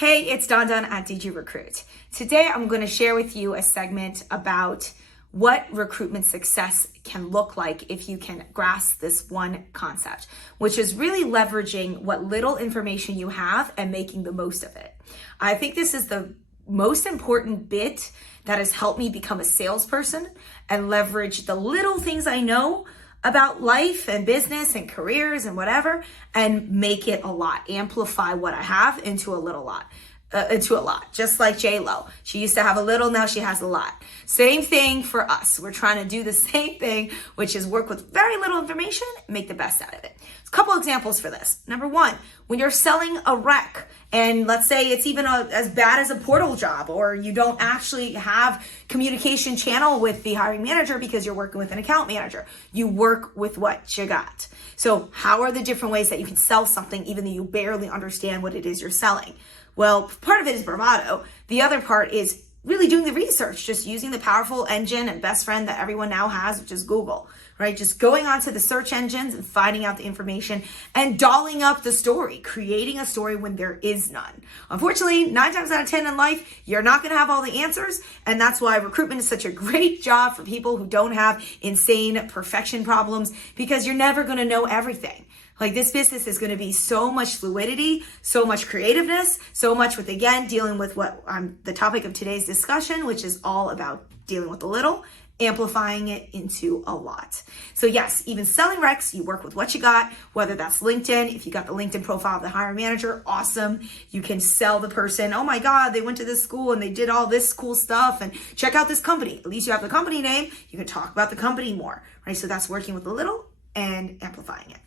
Hey, it's Don at DG Recruit. Today, I'm going to share with you a segment about what recruitment success can look like if you can grasp this one concept, which is really leveraging what little information you have and making the most of it. I think this is the most important bit that has helped me become a salesperson and leverage the little things I know about life and business and careers and whatever, and make it a lot, amplify what I have into a lot, just like J-Lo. She used to have a little, now she has a lot. Same thing for us. We're trying to do the same thing, which is work with very little information, make the best out of it. A couple examples for this. Number one, when you're selling a rec, and let's say it's even as bad as a portal job, or you don't actually have communication channel with the hiring manager because you're working with an account manager. You work with what you got. So how are the different ways that you can sell something even though you barely understand what it is you're selling? Well, part of it is bravado. The other part is really doing the research, just using the powerful engine and best friend that everyone now has, which is Google, right? Just going onto the search engines and finding out the information and dolling up the story, creating a story when there is none. Unfortunately, 9 times out of 10 in life, you're not going to have all the answers. And that's why recruitment is such a great job for people who don't have insane perfection problems, because you're never going to know everything. Like, this business is going to be so much fluidity, so much creativeness, so much with, again, dealing with what the topic of today's discussion, which is all about dealing with the little, amplifying it into a lot. So yes, even selling recs, you work with what you got, whether that's LinkedIn. If you got the LinkedIn profile of the hiring manager, awesome. You can sell the person, oh my God, they went to this school and they did all this cool stuff, and check out this company. At least you have the company name. You can talk about the company more, right? So that's working with the little and amplifying it.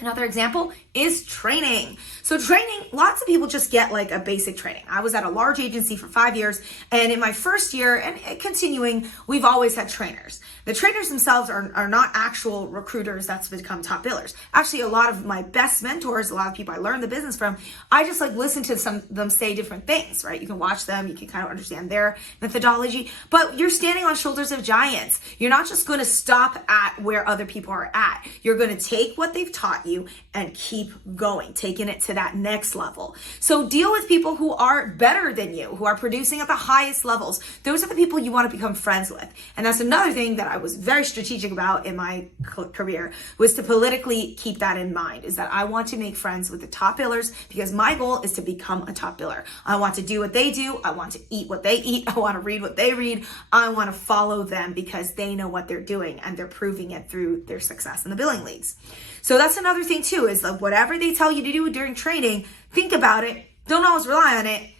Another example is training. So training, lots of people just get like a basic training. I was at a large agency for 5 years, and in my first year and continuing, we've always had trainers. The trainers themselves are not actual recruiters that's become top billers. Actually, a lot of my best mentors, a lot of people I learned the business from, I just like listen to some of them say different things, right? You can watch them, you can kind of understand their methodology, but you're standing on shoulders of giants. You're not just going to stop at where other people are at. You're going to take what they've taught you and keep going, taking it to that next level. So deal with people who are better than you, who are producing at the highest levels. Those are the people you want to become friends with. And that's another thing that I was very strategic about in my career, was to politically keep that in mind, is that I want to make friends with the top billers, because my goal is to become a top biller. I want to do what they do. I want to eat what they eat. I want to read what they read. I want to follow them because they know what they're doing and they're proving it through their success in the billing leagues. So that's another thing too, is like whatever they tell you to do during training, think about it. Don't always rely on it,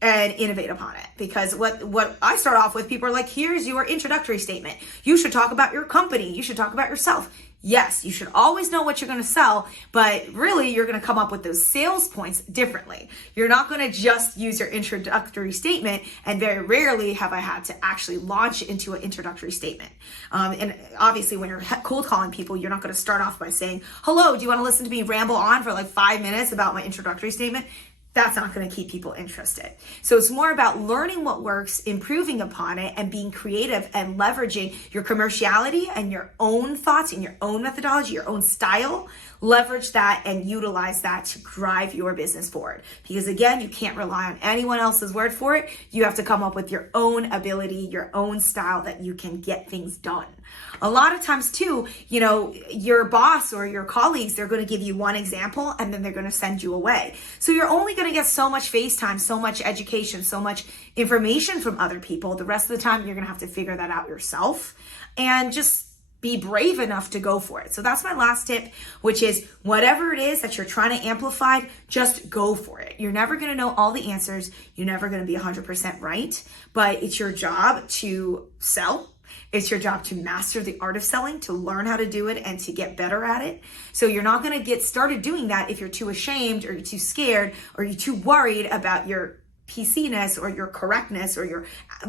and innovate upon it. Because what I start off with, people are like, here's your introductory statement. You should talk about your company. You should talk about yourself. Yes, you should always know what you're going to sell, but really you're going to come up with those sales points differently. You're not going to just use your introductory statement, and very rarely have I had to actually launch into an introductory statement. And obviously when you're cold calling people, you're not going to start off by saying, hello, do you want to listen to me ramble on for like 5 minutes about my introductory statement? That's not going to keep people interested. So it's more about learning what works, improving upon it, and being creative and leveraging your commerciality and your own thoughts and your own methodology, your own style. Leverage that and utilize that to drive your business forward. Because again, you can't rely on anyone else's word for it. You have to come up with your own ability, your own style that you can get things done. A lot of times too, your boss or your colleagues, they're going to give you one example and then they're going to send you away. So you're only going to get so much face time, so much education, so much information from other people. The rest of the time, you're going to have to figure that out yourself and just be brave enough to go for it. So that's my last tip, which is whatever it is that you're trying to amplify, just go for it. You're never going to know all the answers. You're never going to be 100% right, but it's your job to sell. It's your job to master the art of selling, to learn how to do it and to get better at it. So you're not going to get started doing that if you're too ashamed or you're too scared or you're too worried about your PC-ness or your correctness or your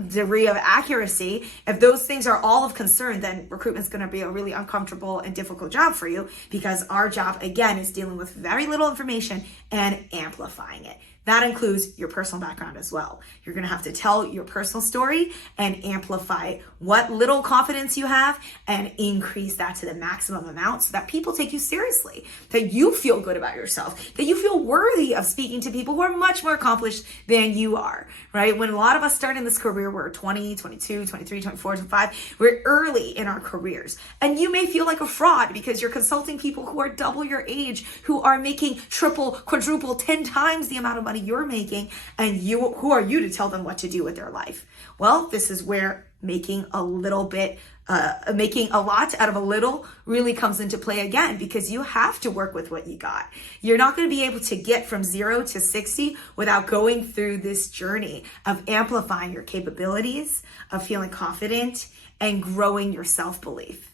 degree of accuracy. If those things are all of concern, then recruitment's going to be a really uncomfortable and difficult job for you, because our job, again, is dealing with very little information and amplifying it. That includes your personal background as well. You're going to have to tell your personal story and amplify what little confidence you have and increase that to the maximum amount so that people take you seriously, that you feel good about yourself, that you feel worthy of speaking to people who are much more accomplished than you are, right? When a lot of us start in this career, we're 20, 22, 23, 24, 25, we're early in our careers. And you may feel like a fraud because you're consulting people who are double your age, who are making triple, quadruple, 10 times the amount of money you're making, and who are you to tell them what to do with their life? Well, this is where making a lot out of a little really comes into play again, because you have to work with what you got. You're not going to be able to get from 0 to 60 without going through this journey of amplifying your capabilities, of feeling confident, and growing your self-belief.